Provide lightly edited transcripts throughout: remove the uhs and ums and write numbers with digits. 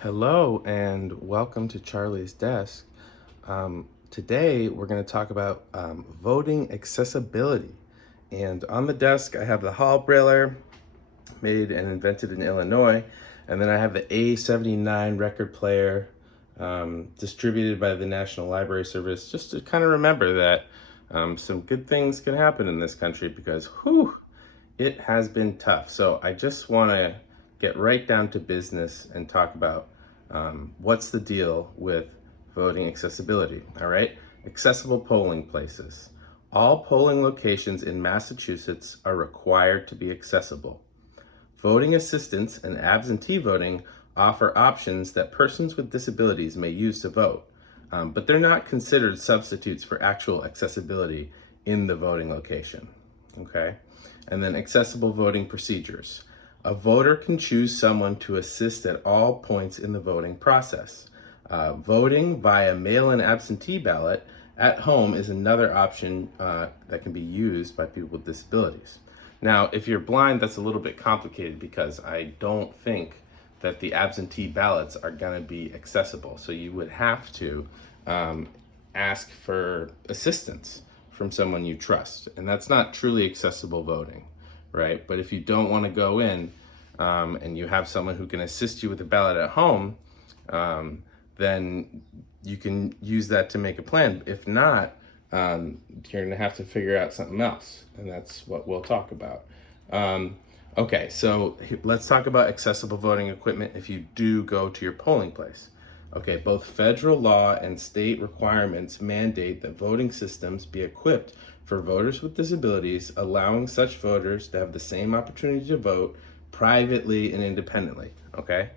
Hello and welcome to Charlie's Desk. Today we're going to talk about voting accessibility. And on the desk, I have the Hall Brailer, made and invented in Illinois. And then I have the A79 record player, distributed by the National Library Service, just to kind of remember that some good things can happen in this country because, it has been tough. So I just want to get right down to business and talk about what's the deal with voting accessibility. All right, accessible polling places. All polling locations in Massachusetts are required to be accessible. Voting assistance and absentee voting offer options that persons with disabilities may use to vote, but they're not considered substitutes for actual accessibility in the voting location. Okay? And then accessible voting procedures. A voter can choose someone to assist at all points in the voting process. Voting via mail-in absentee ballot at home is another option that can be used by people with disabilities. Now, if you're blind, that's a little bit complicated because I don't think that the absentee ballots are going to be accessible. So you would have to ask for assistance from someone you trust. And that's not truly accessible voting, right? But if you don't want to go in and you have someone who can assist you with the ballot at home, then you can use that to make a plan. If not, you're going to have to figure out something else. And that's what we'll talk about. Okay, so let's talk about accessible voting equipment if you do go to your polling place. Okay, both federal law and state requirements mandate that voting systems be equipped for voters with disabilities, allowing such voters to have the same opportunity to vote privately and independently. Okay,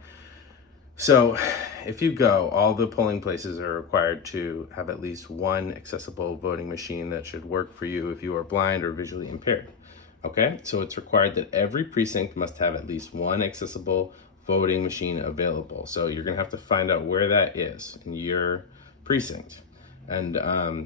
so if you go, all the polling places are required to have at least one accessible voting machine that should work for you if you are blind or visually impaired. Okay, so it's required that every precinct must have at least one accessible voting machine available. So you're gonna have to find out where that is in your precinct. And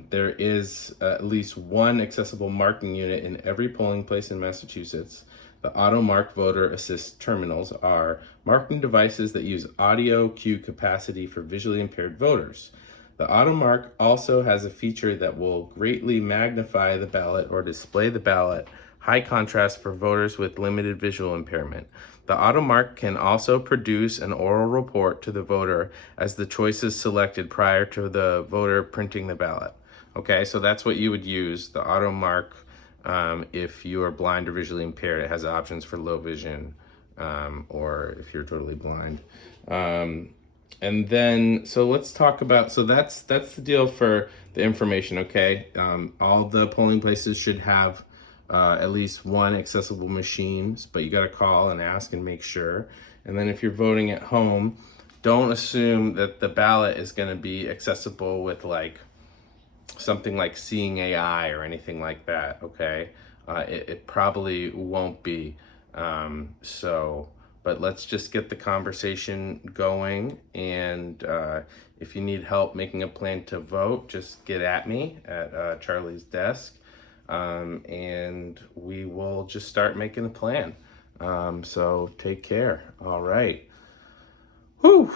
there is at least one accessible marking unit in every polling place in Massachusetts. The AutoMark Voter Assist terminals are marking devices that use audio cue capacity for visually impaired voters. The AutoMark also has a feature that will greatly magnify the ballot or display the ballot high contrast for voters with limited visual impairment. The AutoMark can also produce an oral report to the voter as the choices selected prior to the voter printing the ballot. Okay, so that's what you would use, the AutoMark. If you are blind or visually impaired, it has options for low vision, or if you're totally blind. And then, so let's talk about, so that's the deal for the information, okay? All the polling places should have at least one accessible machine, but you got to call and ask and make sure. And then if you're voting at home, don't assume that the ballot is going to be accessible with like something like Seeing AI or anything like that, okay? It probably won't be. But let's just get the conversation going. And if you need help making a plan to vote, just get at me at Charlie's desk. And we will just start making a plan. So take care. All right. Whew.